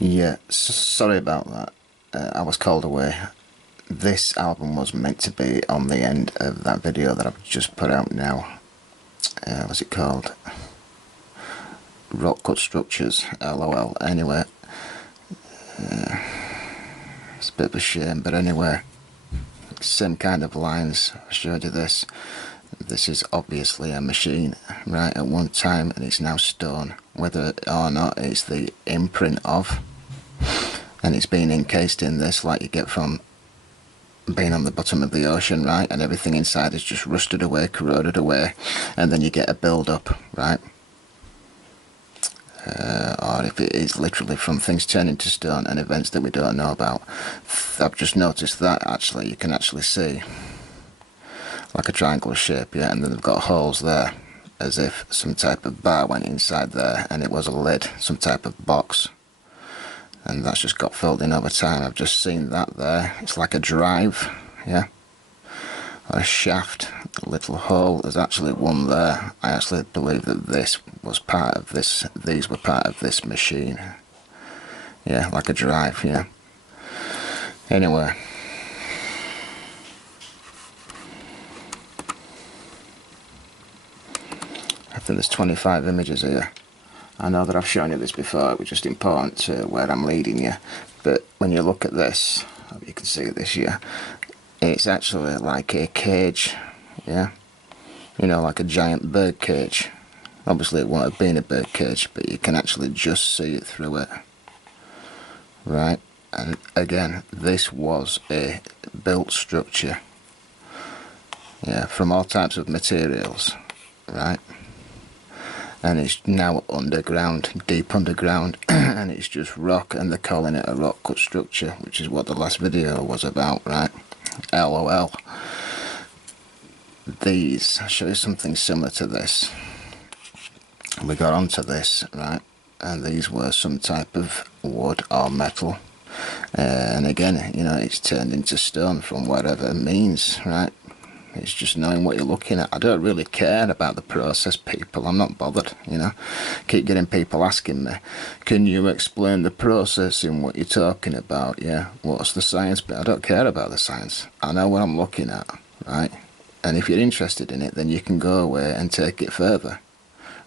Yeah, sorry about that. I was called away. This album was meant to be on the end of that video that I've just put out now. What's it called? Rock Cut Structures, LOL. Anyway, it's a bit of a shame, but anyway, same kind of lines. I showed you this. This is obviously a machine, right, at one time, and it's now stone. Whether or not it's the imprint of, and it's been encased in this like you get from being on the bottom of the ocean, right, and everything inside is just rusted away, corroded away, and then you get a build-up, right, or if it is literally from things turning to stone and events that we don't know about. I've just noticed that actually you can actually see like a triangle shape, yeah, and then they've got holes there as if some type of bar went inside there and it was a lid, some type of box, and that's just got filled in over time. I've just seen that there. It's like a drive, yeah, or a shaft, a little hole. There's actually one there. I actually believe that this was part of this, these were part of this machine, yeah, like a drive, yeah. Anyway, I think there's 25 images here. I know that I've shown you this before, it was just important to where I'm leading you, but when you look at this, hope you can see this here, it's actually like a cage, yeah, you know, like a giant bird cage. Obviously it won't have been a bird cage, but you can actually just see it through it, right? And again, this was a built structure, yeah, from all types of materials, right? And it's now underground, deep underground, and it's just rock, and they're calling it a rock cut structure, which is what the last video was about, right? LOL. These, I'll show you something similar to this. We got onto this, right, and these were some type of wood or metal, and again, you know, it's turned into stone from whatever means, right? It's just knowing what you're looking at. I don't really care about the process, people. I'm not bothered, you know. Keep getting people asking me, can you explain the process in what you're talking about? Yeah, what's the science? But I don't care about the science. I know what I'm looking at, right? And if you're interested in it, then you can go away and take it further,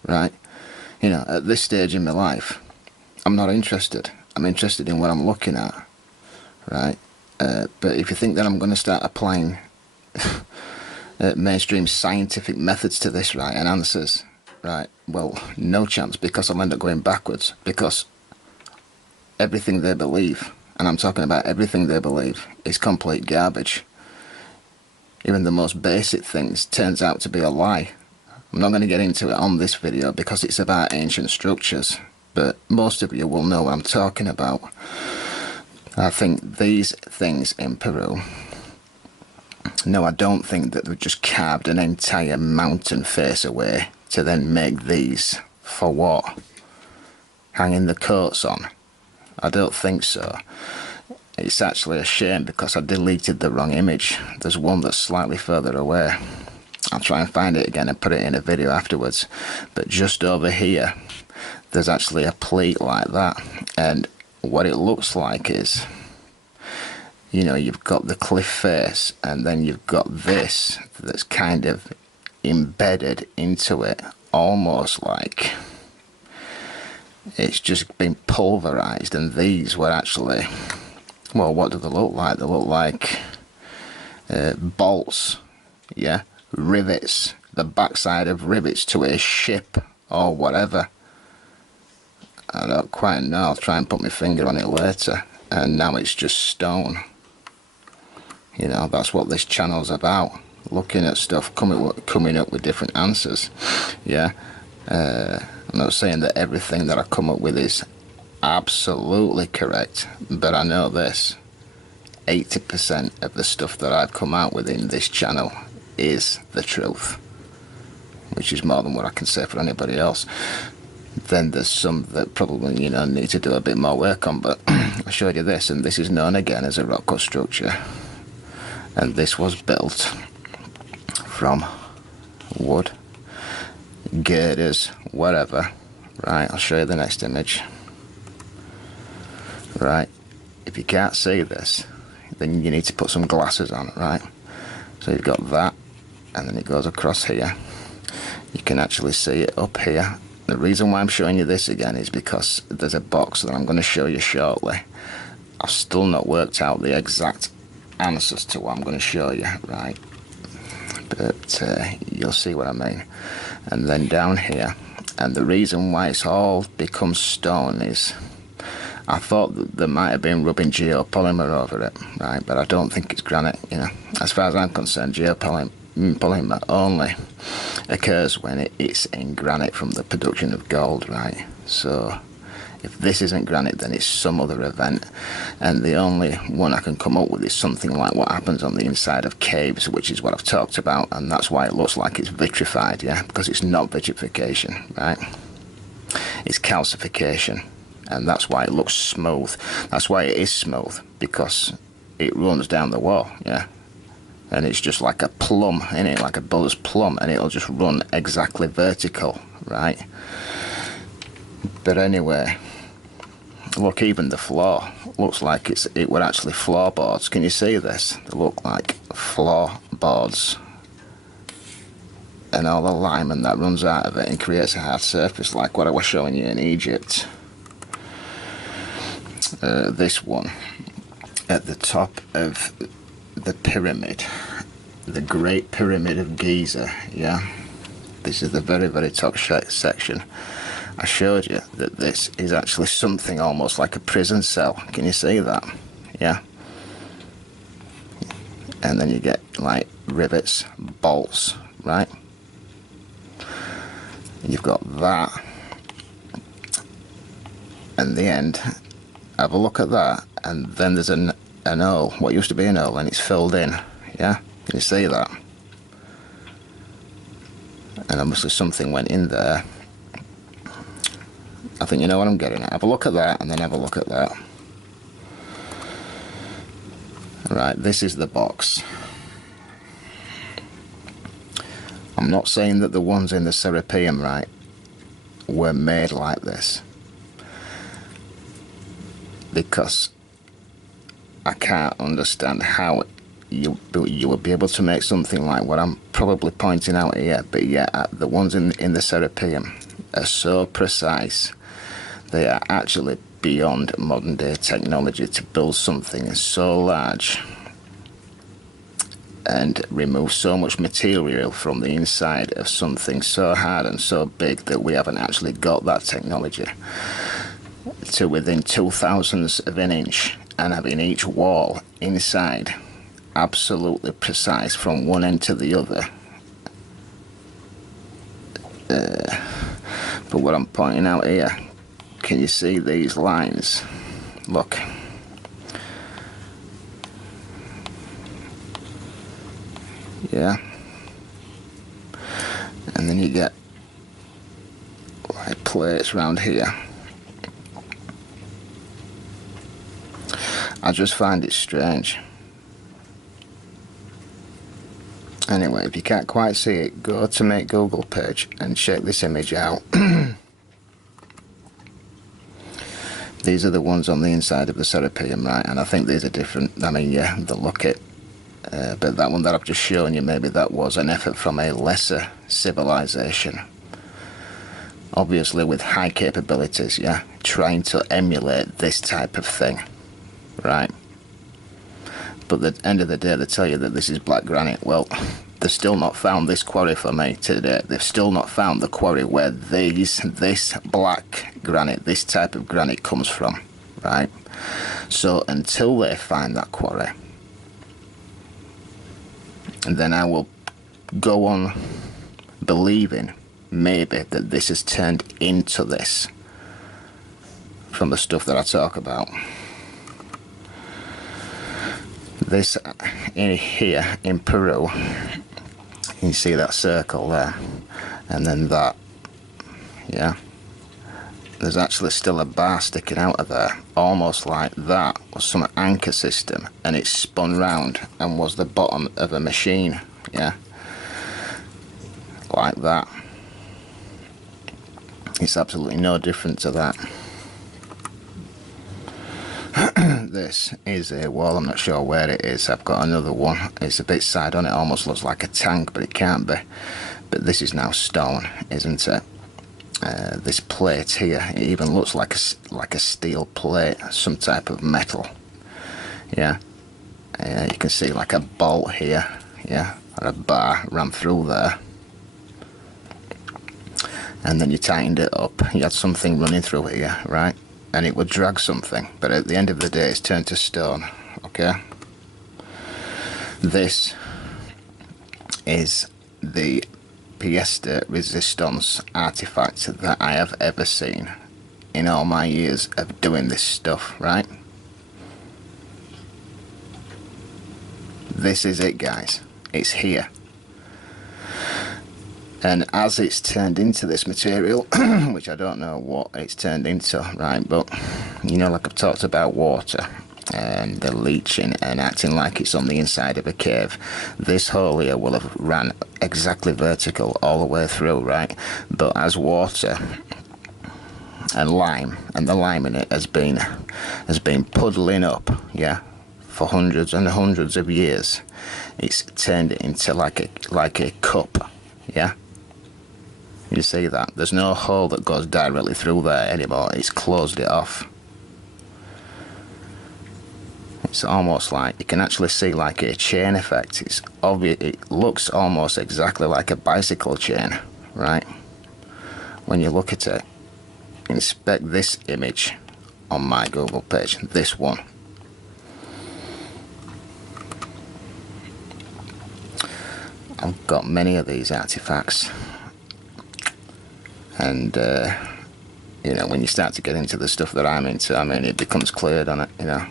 right? You know, at this stage in my life, I'm not interested. I'm interested in what I'm looking at, right? But if you think that I'm going to start applying mainstream scientific methods to this, right, and answers, right, well, no chance, because I'll end up going backwards, because everything they believe, and I'm talking about everything they believe, is complete garbage. Even the most basic things turns out to be a lie. I'm not going to get into it on this video because it's about ancient structures, but most of you will know what I'm talking about. I think these things in Peru, no, I don't think that they've just carved an entire mountain face away to then make these. For what? Hanging the coats on? I don't think so. It's actually a shame because I deleted the wrong image. There's one that's slightly further away. I'll try and find it again and put it in a video afterwards. But just over here, there's actually a pleat like that. And what it looks like is, you know, you've got the cliff face and then you've got this that's kind of embedded into it, almost like it's just been pulverized. And these were actually, well, what do they look like? They look like bolts, yeah, rivets, the backside of rivets to a ship or whatever. I don't quite know, I'll try and put my finger on it later. And now it's just stone. You know, that's what this channel's about. Looking at stuff, coming up with different answers. Yeah. I'm not saying that everything that I come up with is absolutely correct, but I know this. 80% of the stuff that I've come out with in this channel is the truth, which is more than what I can say for anybody else. Then there's some that probably, you know, need to do a bit more work on, but I showed you this, and this is known again as a rock cut structure. And this was built from wood, girders, whatever. Right, I'll show you the next image. right? If you can't see this, then you need to put some glasses on, right? So you've got that, and then it goes across here. You can actually see it up here. The reason why I'm showing you this again is because there's a box that I'm going to show you shortly. I've still not worked out the exact answers to what I'm going to show you, right? But you'll see what I mean. And then down here, and the reason why it's all become stone is I thought that there might have been rubbing geopolymer over it, right? But I don't think it's granite, you know. As far as I'm concerned, geopolymer only occurs when it's in granite from the production of gold, right? So if this isn't granite, then it's some other event, and the only one I can come up with is something like what happens on the inside of caves, which is what I've talked about, and that's why it looks like it's vitrified, yeah, because it's not vitrification, right? It's calcification, and that's why it looks smooth. That's why it is smooth, because it runs down the wall, yeah, and it's just like a plum, innit? Like a buller's plum, and it'll just run exactly vertical, right? But anyway, look, even the floor looks like it were actually floorboards. Can you see this? They look like floorboards, and all the lime and that runs out of it and creates a hard surface, like what I was showing you in Egypt. This one at the top of the pyramid, the Great Pyramid of Giza, yeah, this is the very, very top section. I showed you that this is actually something almost like a prison cell. Can you see that? Yeah. And then you get like rivets, bolts, right? And you've got that. And the end, have a look at that. And then there's an hole, what used to be an hole, and it's filled in. Yeah? Can you see that? And obviously something went in there. I think you know what I'm getting at. Have a look at that, and then have a look at that. Right, this is the box. I'm not saying that the ones in the Serapeum, right, were made like this, because I can't understand how you would be able to make something like what I'm probably pointing out here. But yeah, the ones in the Serapeum are so precise. They are actually beyond modern day technology to build something so large and remove so much material from the inside of something so hard and so big that we haven't actually got that technology to within 2,000ths of an inch, and having each wall inside absolutely precise from one end to the other. But what I'm pointing out here, can you see these lines? Look. Yeah. And then you get like plates around here. I just find it strange. Anyway, if you can't quite see it, go to my Google page and check this image out. These are the ones on the inside of the Serapeum, right? And I think these are different. I mean, yeah, they look it. But that one that I've just shown you, maybe that was an effort from a lesser civilization. Obviously with high capabilities, yeah? Trying to emulate this type of thing, right? But at the end of the day, they tell you that this is black granite. Well, they've still not found this quarry for me today. They've still not found the quarry where this black granite, this type of granite comes from, right? So until they find that quarry, and then I will go on believing maybe that this has turned into this from the stuff that I talk about. This in here in Peru, you see that circle there, and then that, yeah, there's actually still a bar sticking out of there, almost like that was some anchor system, and it spun round and was the bottom of a machine, yeah, like that. It's absolutely no different to that. this is a wall. I'm not sure where it is. I've got another one. It's a bit side on. It almost looks like a tank, but it can't be. But this is now stone, isn't it? This plate here, it even looks like a steel plate, some type of metal. Yeah. You can see like a bolt here. Yeah. Or a bar ran through there. And then you tightened it up. You had something running through here, right? And it would drag something. But at the end of the day, it's turned to stone. Okay? This is the pièce de résistance artifact that I have ever seen in all my years of doing this stuff, right? This is it, guys. It's here. And as it's turned into this material, which I don't know what it's turned into, right, but you know, like I've talked about water and the leaching and acting like it's on the inside of a cave, this hole here will have ran exactly vertical all the way through, right? But as water and lime, and the lime in it has been puddling up, yeah, for hundreds and hundreds of years, it's turned it into like a cup, yeah. You see that? There's no hole that goes directly through there anymore. It's closed it off. It's almost like you can actually see like a chain effect. It's obvious. It looks almost exactly like a bicycle chain, right? When you look at it, inspect this image on my Google page. This one. I've got many of these artifacts. And, you know, when you start to get into the stuff that I'm into, I mean, it becomes clear, doesn't it, you know.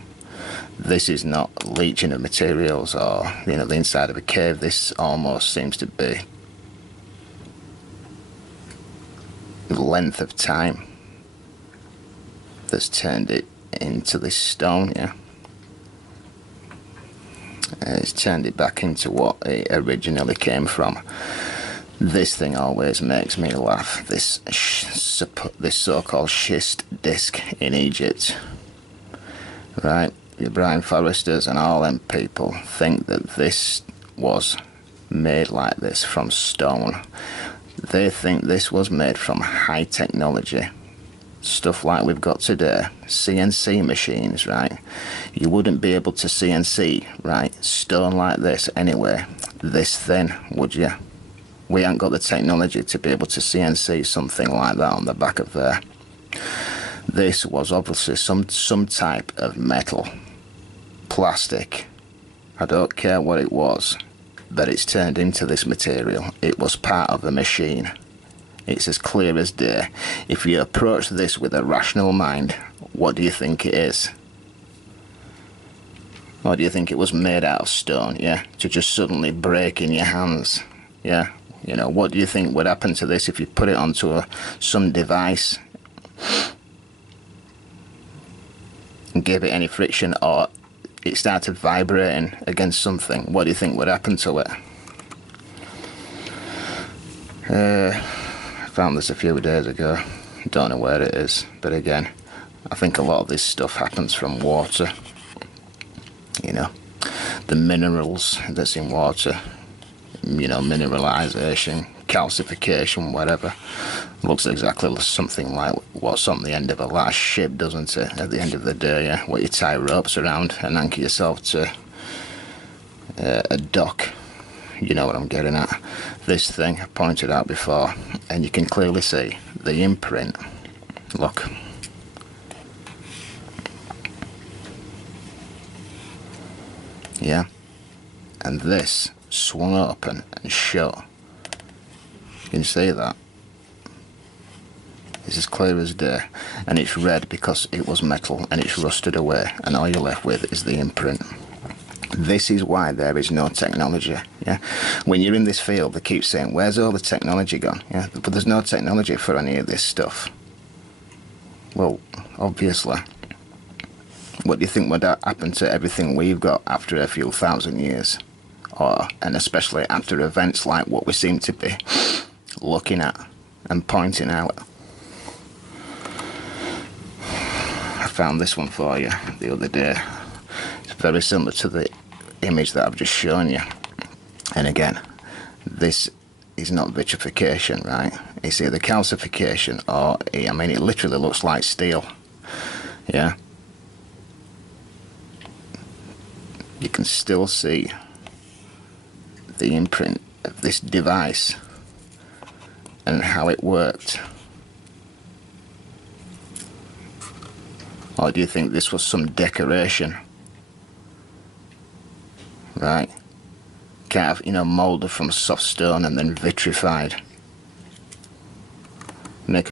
This is not leaching of materials or, you know, the inside of a cave. This almost seems to be the length of time that's turned it into this stone, yeah. It's turned it back into what it originally came from. This thing always makes me laugh. This so-called schist disc in Egypt, right? Your Brian Foresters and all them people think that this was made like this from stone. They think this was made from high technology. Stuff like we've got today, CNC machines, right? You wouldn't be able to CNC, right, stone like this anyway, this thin, would you? We ain't got the technology to be able to CNC something like that on the back of there. This was obviously some type of metal, plastic. I don't care what it was, but it's turned into this material. It was part of a machine. It's as clear as day. If you approach this with a rational mind, what do you think it is? Or do you think it was made out of stone, yeah? To just suddenly break in your hands, yeah? You know, what do you think would happen to this if you put it onto some device and gave it any friction, or it started vibrating against something? What do you think would happen to it? I found this a few days ago. Don't know where it is, but again, I think a lot of this stuff happens from water. You know, the minerals that's in water. You know, mineralization, calcification, whatever. Looks exactly something like what's on the end of a last ship, doesn't it? At the end of the day, yeah, where you tie ropes around and anchor yourself to a dock. You know what I'm getting at. This thing I pointed out before, and you can clearly see the imprint. Look. Yeah. And this swung open and shut. You can see that. It's as clear as day, and it's red because it was metal and it's rusted away, and all you're left with is the imprint. This is why there is no technology, yeah? When you're in this field, they keep saying, where's all the technology gone? Yeah, but there's no technology for any of this stuff. Well, obviously. What do you think would happen to everything we've got after a few thousand years? And especially after events like what we seem to be looking at and pointing out. I found this one for you the other day. very similar to the image that I've just shown you. And again, this is not vitrification, right? It's either calcification or, I mean, it literally looks like steel. Yeah. You can still see the imprint of this device and how it worked. Or do you think this was some decoration? Right? Kind of, you know, moulded from soft stone and then vitrified.